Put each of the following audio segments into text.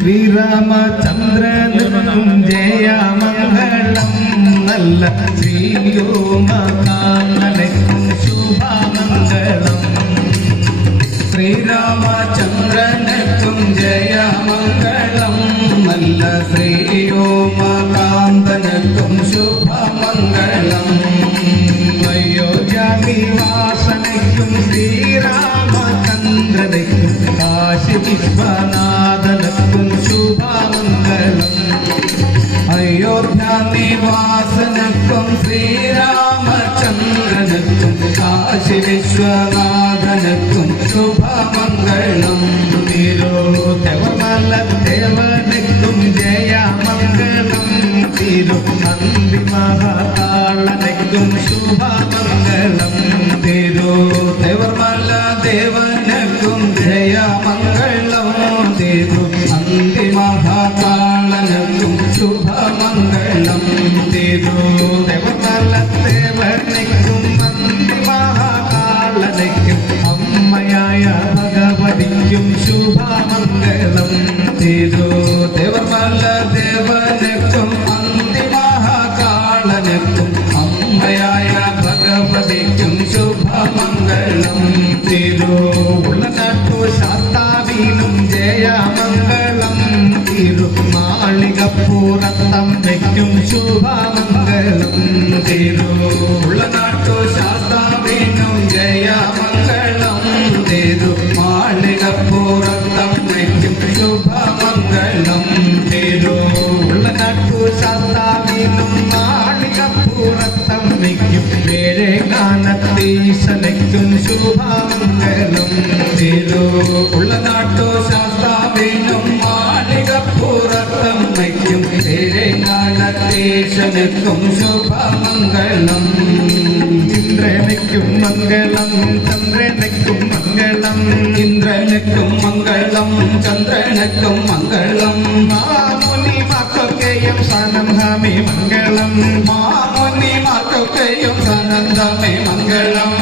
ശ്രീരാമചന്ദ്രനും ജയമംഗളം. നല്ല ശ്രീയോമകാനനക്കും ശുഭമംഗളം. ശ്രീരാമചന്ദ്രനക്കും ജയമംഗളം. നല്ല ശ്രീയോമകാന്തനക്കും ശുഭമംഗളം. അയോധ്യാനിവാസനയ്ക്കും ശ്രീരാമചന്ദ്രനയ്ക്കും കാശി വിശ്വനാഥനക്കും ശുഭമംഗളം. ദേവനക്കും ജയമംഗളം തിരു നന്ദി മഹാകാളനക്കും ശുഭമംഗളം. തിരുദേവമല ദേവനക്കും ജയമംഗളം. തിരു നന്ദി മഹാകാളനക്കും ശുഭമംഗളം. നന്ദി മഹാകാളനയ്ക്കും അമ്മയായ ഭഗവതിക്കും ശുഭമംഗളം ഗാനത്തീശനയ്ക്കും ശുഭമംഗളം തിരുവുള്ളനാട്ടു ശാസ്താവിനും ശുഭമംഗളം ഇന്ദ്രനയ്ക്കും മംഗളം ചന്ദ്രനയ്ക്കും മംഗളം ഇന്ദ്രനയ്ക്കും മംഗളം ചന്ദ്രനയ്ക്കും മംഗളം മാമുനി മാക്കൊക്കെയും സനന്ദമേ മംഗളം മാമുനി മാക്കൊക്കെയും സനന്ദമേ മംഗളം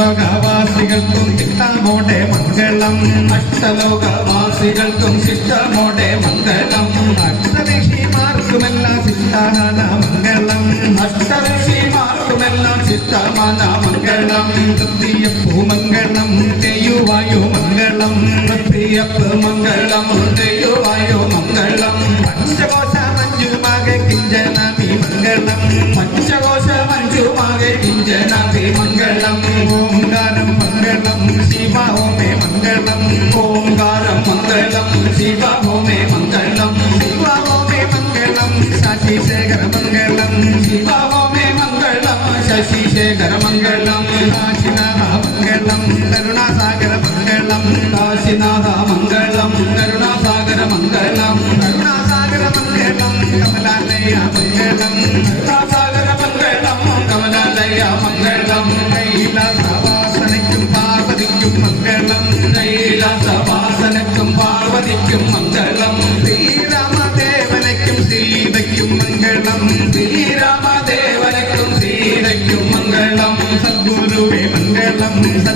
അഷ്ടലോകവാസികൾക്കും ചിട്ടമോടെ മംഗളം. അഷ്ടലോകവാസികൾക്കും ചിട്ടമോടെ മംഗളം. അഷ്ടഋഷിമാർക്കുമെല്ലാം സിദ്ധാന മംഗളം. അഷ്ടഋഷിമാർക്കുമെല്ലാം ചിത്തമന മംഗളം. തൃപ്തിയപ്പൂമംഗളം തെയ്യുവായു മംഗളം. തൃപ്തിയപ്പ് മംഗളം ചെയ്യുവായു ഓംകാരം മംഗളം ശിവ ഓമേ മംഗളം ശിവ ഓമേ മംഗളം ശശിശേഖര മംഗളം ശിവ ഓമേ മംഗളം ശശിശേഖര മംഗളം കാശിനാഥ മംഗളം കരുണാസാഗര മംഗളം കാശിനാഥ മംഗളം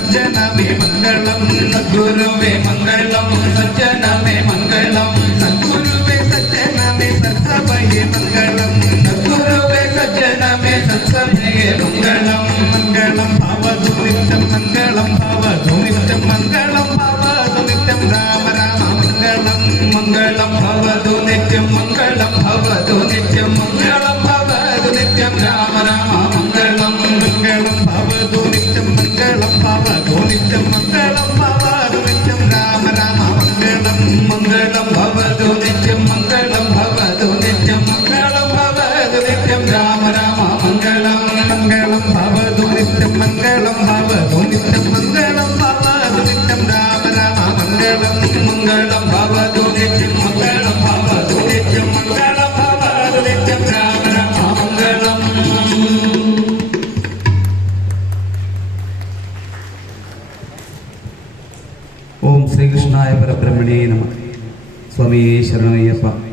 മംഗളം സജ്ജനമേ മംഗളം സദ്ഗുരുവേ മംഗളം സജ്ജനമേ മംഗളം സദ്ഗുരുവേ സജ്ജനമേ സത്സഭയെ മംഗളം സദ്ഗുരുവേ സജ്ജനമേ സത്സഭയെ മംഗളം മംഗളം ശ്രീകൃഷ്ണായ പരബ്രഹ്മണേ നമ. സ്വാമിയെ ശരണയ്യപ്പ.